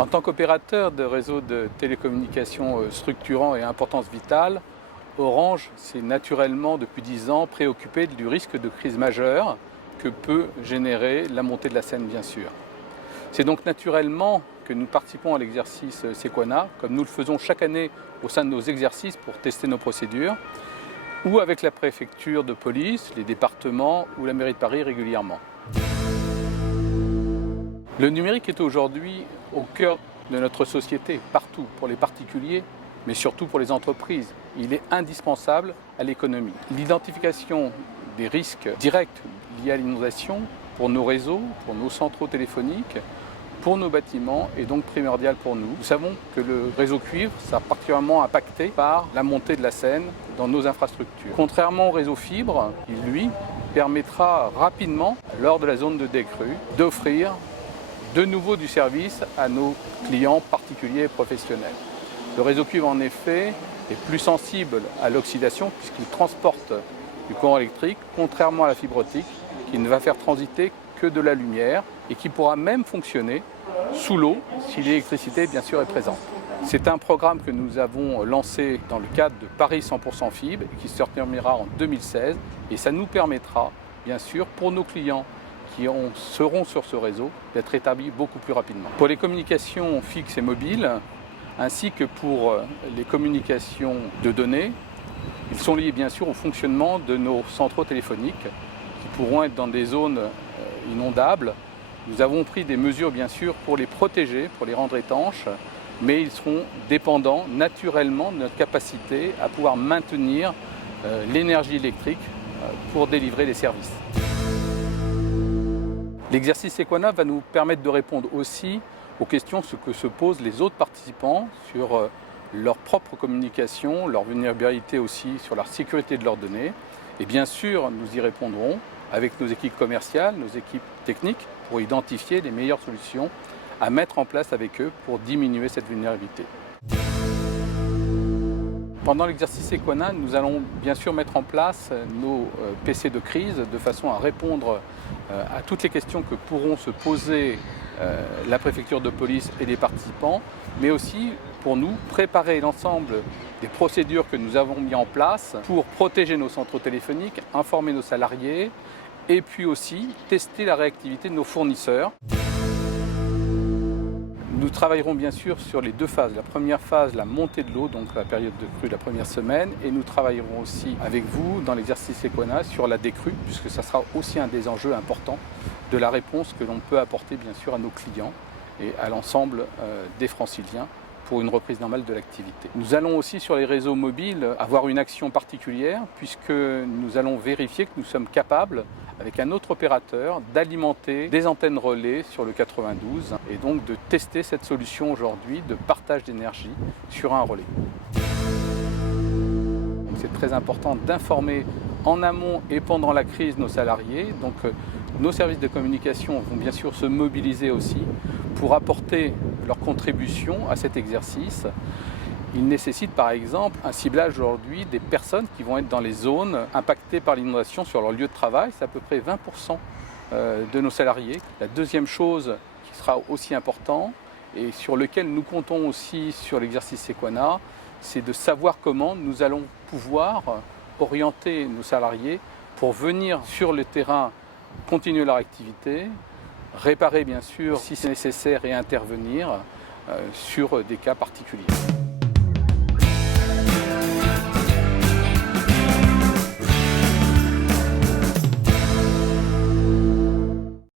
En tant qu'opérateur de réseaux de télécommunications structurants et à importance vitale, Orange s'est naturellement depuis 10 ans préoccupé du risque de crise majeure que peut générer la montée de la Seine, bien sûr. C'est donc naturellement que nous participons à l'exercice Sequana, comme nous le faisons chaque année au sein de nos exercices pour tester nos procédures, ou avec la préfecture de police, les départements ou la mairie de Paris régulièrement. Le numérique est aujourd'hui au cœur de notre société, partout, pour les particuliers, mais surtout pour les entreprises. Il est indispensable à l'économie. L'identification des risques directs liés à l'inondation pour nos réseaux, pour nos centraux téléphoniques, pour nos bâtiments est donc primordial pour nous. Nous savons que le réseau cuivre sera particulièrement impacté par la montée de la Seine dans nos infrastructures. Contrairement au réseau fibre, il lui permettra rapidement, lors de la zone de décrue, d'offrir de nouveau du service à nos clients particuliers et professionnels. Le réseau cuivre, en effet, est plus sensible à l'oxydation puisqu'il transporte du courant électrique, contrairement à la fibre optique, qui ne va faire transiter que de la lumière et qui pourra même fonctionner sous l'eau si l'électricité, bien sûr, est présente. C'est un programme que nous avons lancé dans le cadre de Paris 100% Fibre et qui se terminera en 2016 et ça nous permettra, bien sûr, pour nos clients qui seront sur ce réseau, d'être établis beaucoup plus rapidement. Pour les communications fixes et mobiles, ainsi que pour les communications de données, ils sont liés bien sûr au fonctionnement de nos centraux téléphoniques qui pourront être dans des zones inondables. Nous avons pris des mesures bien sûr pour les protéger, pour les rendre étanches, mais ils seront dépendants naturellement de notre capacité à pouvoir maintenir l'énergie électrique pour délivrer les services. L'exercice Sequana va nous permettre de répondre aussi aux questions que se posent les autres participants sur leur propre communication, leur vulnérabilité aussi sur la sécurité de leurs données. Et bien sûr, nous y répondrons avec nos équipes commerciales, nos équipes techniques, pour identifier les meilleures solutions à mettre en place avec eux pour diminuer cette vulnérabilité. Pendant l'exercice Sequana, nous allons bien sûr mettre en place nos PC de crise de façon à répondre à toutes les questions que pourront se poser la préfecture de police et les participants, mais aussi pour nous préparer l'ensemble des procédures que nous avons mis en place pour protéger nos centraux téléphoniques, informer nos salariés et puis aussi tester la réactivité de nos fournisseurs. Nous travaillerons bien sûr sur les deux phases. La première phase, la montée de l'eau, donc la période de crue de la première semaine, et nous travaillerons aussi avec vous dans l'exercice Sequana sur la décrue, puisque ça sera aussi un des enjeux importants de la réponse que l'on peut apporter bien sûr à nos clients et à l'ensemble des franciliens pour une reprise normale de l'activité. Nous allons aussi sur les réseaux mobiles avoir une action particulière puisque nous allons vérifier que nous sommes capables, avec un autre opérateur, d'alimenter des antennes relais sur le 92 et donc de tester cette solution aujourd'hui de partage d'énergie sur un relais. C'est très important d'informer en amont et pendant la crise nos salariés. Donc nos services de communication vont bien sûr se mobiliser aussi pour apporter leur contribution à cet exercice. Il nécessite par exemple un ciblage aujourd'hui des personnes qui vont être dans les zones impactées par l'inondation sur leur lieu de travail. C'est à peu près 20% de nos salariés. La deuxième chose qui sera aussi importante et sur lequel nous comptons aussi sur l'exercice Sequana, c'est de savoir comment nous allons pouvoir orienter nos salariés pour venir sur le terrain, continuer leur activité, réparer bien sûr si c'est nécessaire et intervenir sur des cas particuliers.